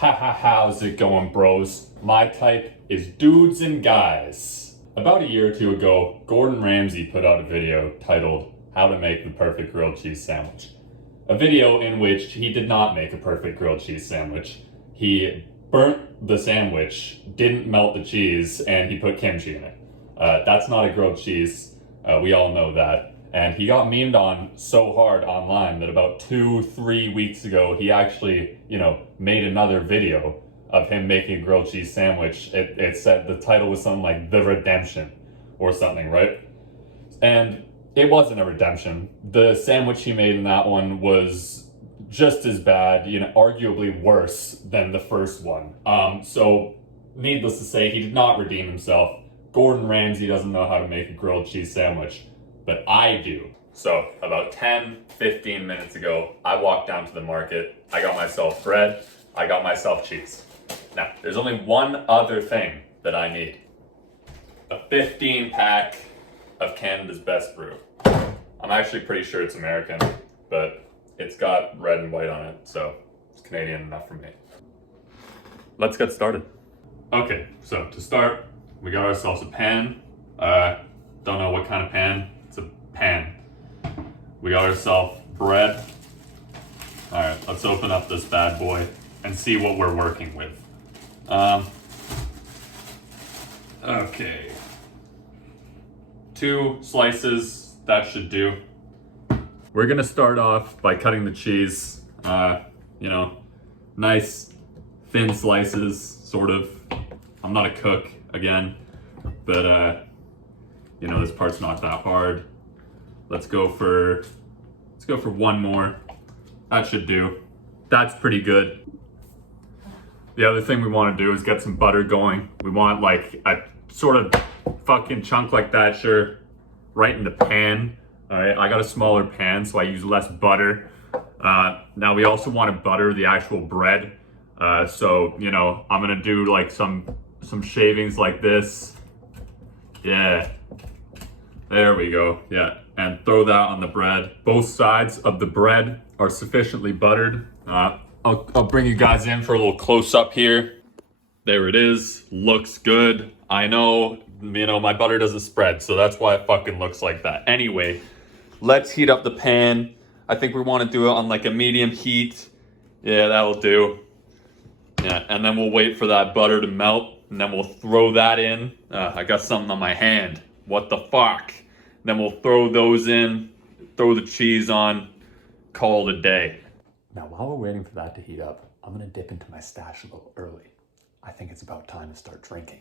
How's it going, bros? My type is dudes and guys. About a year or two ago, Gordon Ramsay put out a video titled How to Make the Perfect Grilled Cheese Sandwich. A video in which he did not make a perfect grilled cheese sandwich. He burnt the sandwich, didn't melt the cheese, and he put kimchi in it. That's not a grilled cheese. We all know that. And he got memed on so hard online that about 2-3 weeks ago, he actually, made another video of him making a grilled cheese sandwich. It said, the title was something like The Redemption or something, right? And it wasn't a redemption. The sandwich he made in that one was just as bad, arguably worse than the first one. So needless to say, he did not redeem himself. Gordon Ramsay doesn't know how to make a grilled cheese sandwich, but I do. So about 10-15 minutes ago, I walked down to the market. I got myself bread. I got myself cheese. Now, there's only one other thing that I need. A 15-pack of Canada's Best Brew. I'm actually pretty sure it's American, but it's got red and white on it, so it's Canadian enough for me. Let's get started. Okay, so to start, we got ourselves a pan. Don't know what kind of pan. It's a pan. We got ourselves bread. All right, let's open up this bad boy and see what we're working with. Okay. 2 slices, that should do. We're gonna start off by cutting the cheese, nice thin slices, sort of. I'm not a cook, again, but this part's not that hard. Let's go for one more. That should do. That's pretty good. The other thing we want to do is get some butter going. We want like a sort of fucking chunk like that, sure, right in the pan. All right, I got a smaller pan, so I use less butter. Now we also want to butter the actual bread. So, I'm gonna do like some shavings like this. Yeah, there we go, yeah. And throw that on the bread. Both sides of the bread are sufficiently buttered. I'll bring you guys in for a little close up here. There it is, looks good. I know, my butter doesn't spread, so that's why it fucking looks like that. Anyway, let's heat up the pan. I think we want to do it on like a medium heat. Yeah, that'll do. Yeah, and then we'll wait for that butter to melt, and then we'll throw that in. I got something on my hand. What the fuck? Then we'll throw those in, throw the cheese on, call it a day. Now, while we're waiting for that to heat up, I'm gonna dip into my stash a little early. I think it's about time to start drinking.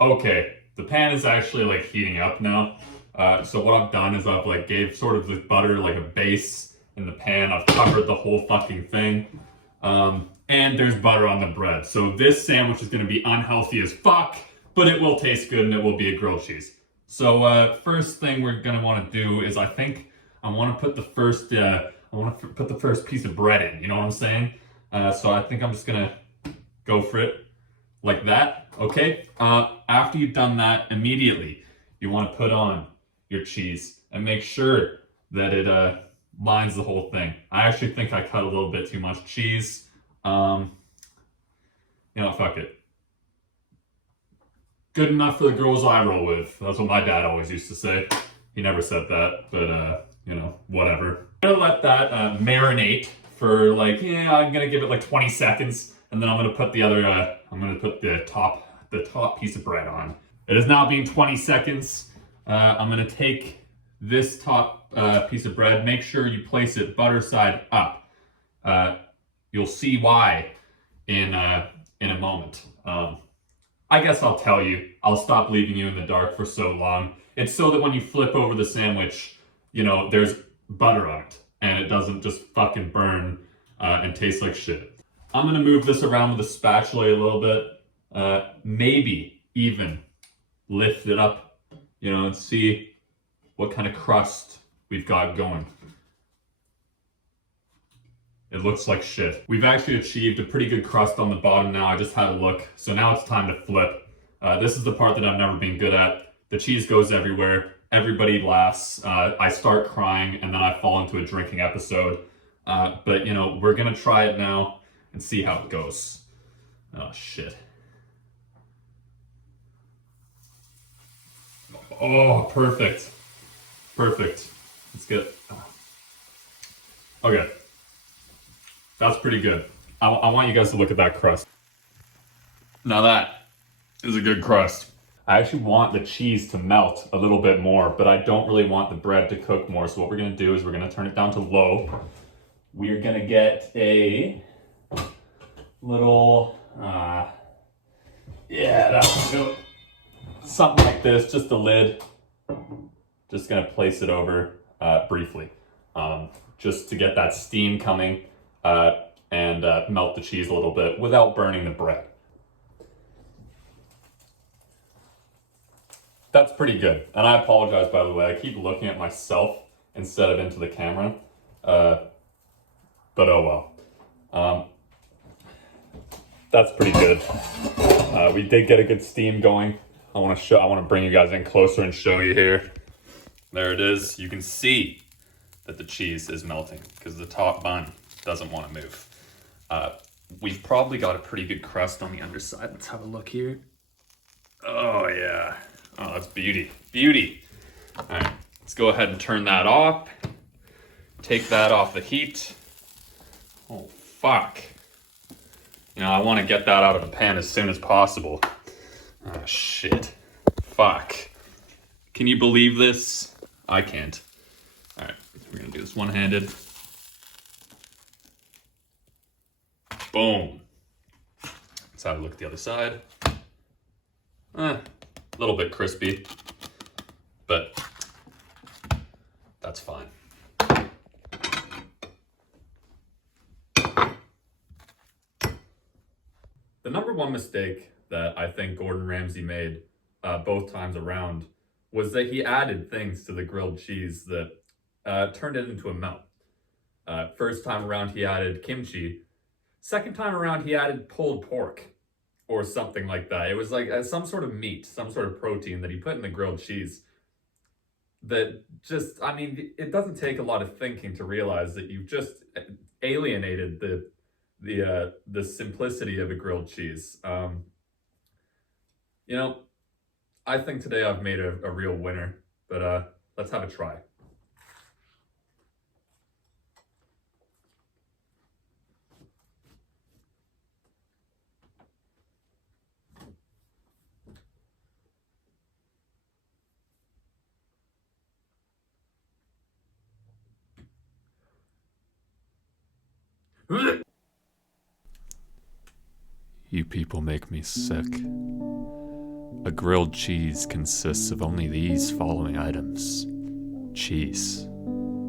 Okay, the pan is actually like heating up now. So what I've done is I've like gave sort of this butter like a base in the pan. I've covered the whole fucking thing. And there's butter on the bread. So this sandwich is gonna be unhealthy as fuck, but it will taste good and it will be a grilled cheese. So first thing we're gonna wanna do is I think I wanna put the first piece of bread in, you know what I'm saying? So I think I'm just gonna go for it like that, okay? After you've done that, immediately you wanna put on your cheese and make sure that it lines the whole thing. I actually think I cut a little bit too much cheese. Fuck it. Good enough for the girls I roll with. That's what my dad always used to say. He never said that, but whatever. I'm gonna let that marinate for I'm gonna give it like 20 seconds, and then I'm gonna put the top piece of bread on. It has now been 20 seconds. I'm gonna take this top piece of bread. Make sure you place it butter side up. You'll see why in a moment. I guess I'll tell you. I'll stop leaving you in the dark for so long. It's so that when you flip over the sandwich, there's butter on it and it doesn't just fucking burn and taste like shit. I'm gonna move this around with a spatula a little bit. Maybe even lift it up, and see what kind of crust we've got going. It looks like shit. We've actually achieved a pretty good crust on the bottom now. I just had a look. So now it's time to flip. This is the part that I've never been good at. The cheese goes everywhere. Everybody laughs. I start crying, and then I fall into a drinking episode. But, you know, we're going to try it now and see how it goes. Oh, shit. Oh, perfect. Perfect. Let's get... Okay. That's pretty good. I want you guys to look at that crust. Now that is a good crust. I actually want the cheese to melt a little bit more, but I don't really want the bread to cook more. So what we're gonna do is we're gonna turn it down to low. We're gonna get a little, yeah, that'll go. Something like this, just a lid. Just gonna place it over briefly, just to get that steam coming and melt the cheese a little bit without burning the bread. That's pretty good. And I apologize, by the way. I keep looking at myself instead of into the camera. But oh well. That's pretty good. We did get a good steam going. I want to bring you guys in closer and show you here. There it is. You can see that the cheese is melting because the top bun doesn't want to move. We've probably got a pretty good crust on the underside. Let's have a look here. Oh yeah. Oh, that's beauty. Beauty. All right, let's go ahead and turn that off. Take that off the heat. Oh, fuck. You know, I want to get that out of the pan as soon as possible. Oh, shit. Fuck. Can you believe this? I can't. All right, we're going to do this one-handed. Boom. Let's have a look at the other side. A little bit crispy, but that's fine. The number one mistake that I think Gordon Ramsay made both times around was that he added things to the grilled cheese that turned it into a melt. First time around he added kimchi. Second time around he added pulled pork. Or something like that. It was like some sort of meat, some sort of protein that he put in the grilled cheese. That just, I mean, it doesn't take a lot of thinking to realize that you've just alienated the simplicity of a grilled cheese. You know, I think today I've made a real winner, but let's have a try. You people make me sick. A grilled cheese consists of only these following items: cheese,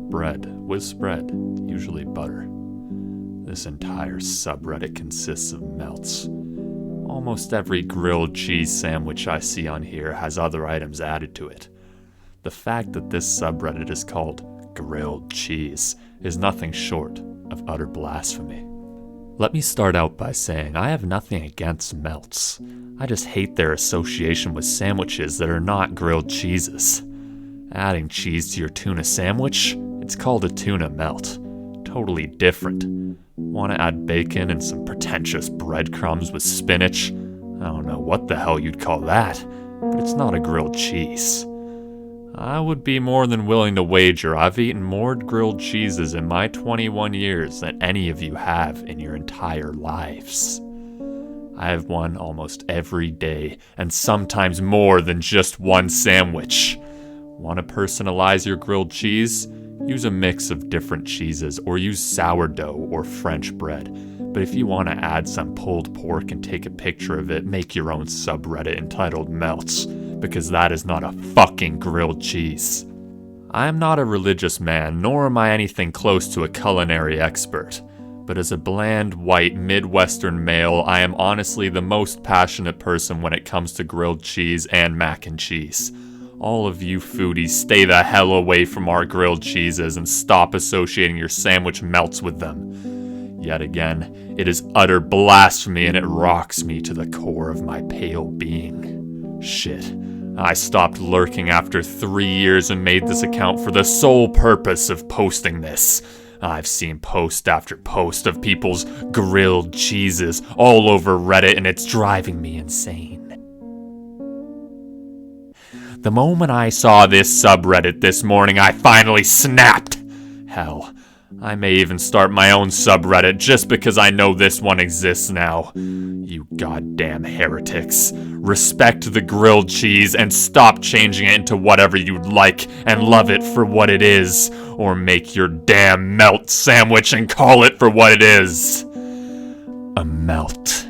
bread with spread, usually butter. This entire subreddit consists of melts. Almost every grilled cheese sandwich I see on here has other items added to it. The fact that this subreddit is called grilled cheese is nothing short of utter blasphemy. Let me start out by saying I have nothing against melts. I just hate their association with sandwiches that are not grilled cheeses. Adding cheese to your tuna sandwich? It's called a tuna melt. Totally different. Want to add bacon and some pretentious breadcrumbs with spinach? I don't know what the hell you'd call that, but it's not a grilled cheese. I would be more than willing to wager I've eaten more grilled cheeses in my 21 years than any of you have in your entire lives. I have one almost every day, and sometimes more than just one sandwich. Want to personalize your grilled cheese? Use a mix of different cheeses, or use sourdough or French bread. But if you want to add some pulled pork and take a picture of it, make your own subreddit entitled Melts, because that is not a fucking grilled cheese. I am not a religious man, nor am I anything close to a culinary expert. But as a bland, white, Midwestern male, I am honestly the most passionate person when it comes to grilled cheese and mac and cheese. All of you foodies, stay the hell away from our grilled cheeses and stop associating your sandwich melts with them. Yet again, it is utter blasphemy and it rocks me to the core of my pale being. Shit, I stopped lurking after 3 years and made this account for the sole purpose of posting this. I've seen post after post of people's grilled cheeses all over Reddit, and it's driving me insane. The moment I saw this subreddit this morning, I finally snapped. Hell, I may even start my own subreddit just because I know this one exists now. You goddamn heretics. Respect the grilled cheese and stop changing it into whatever you'd like and love it for what it is. Or make your damn melt sandwich and call it for what it is. A melt.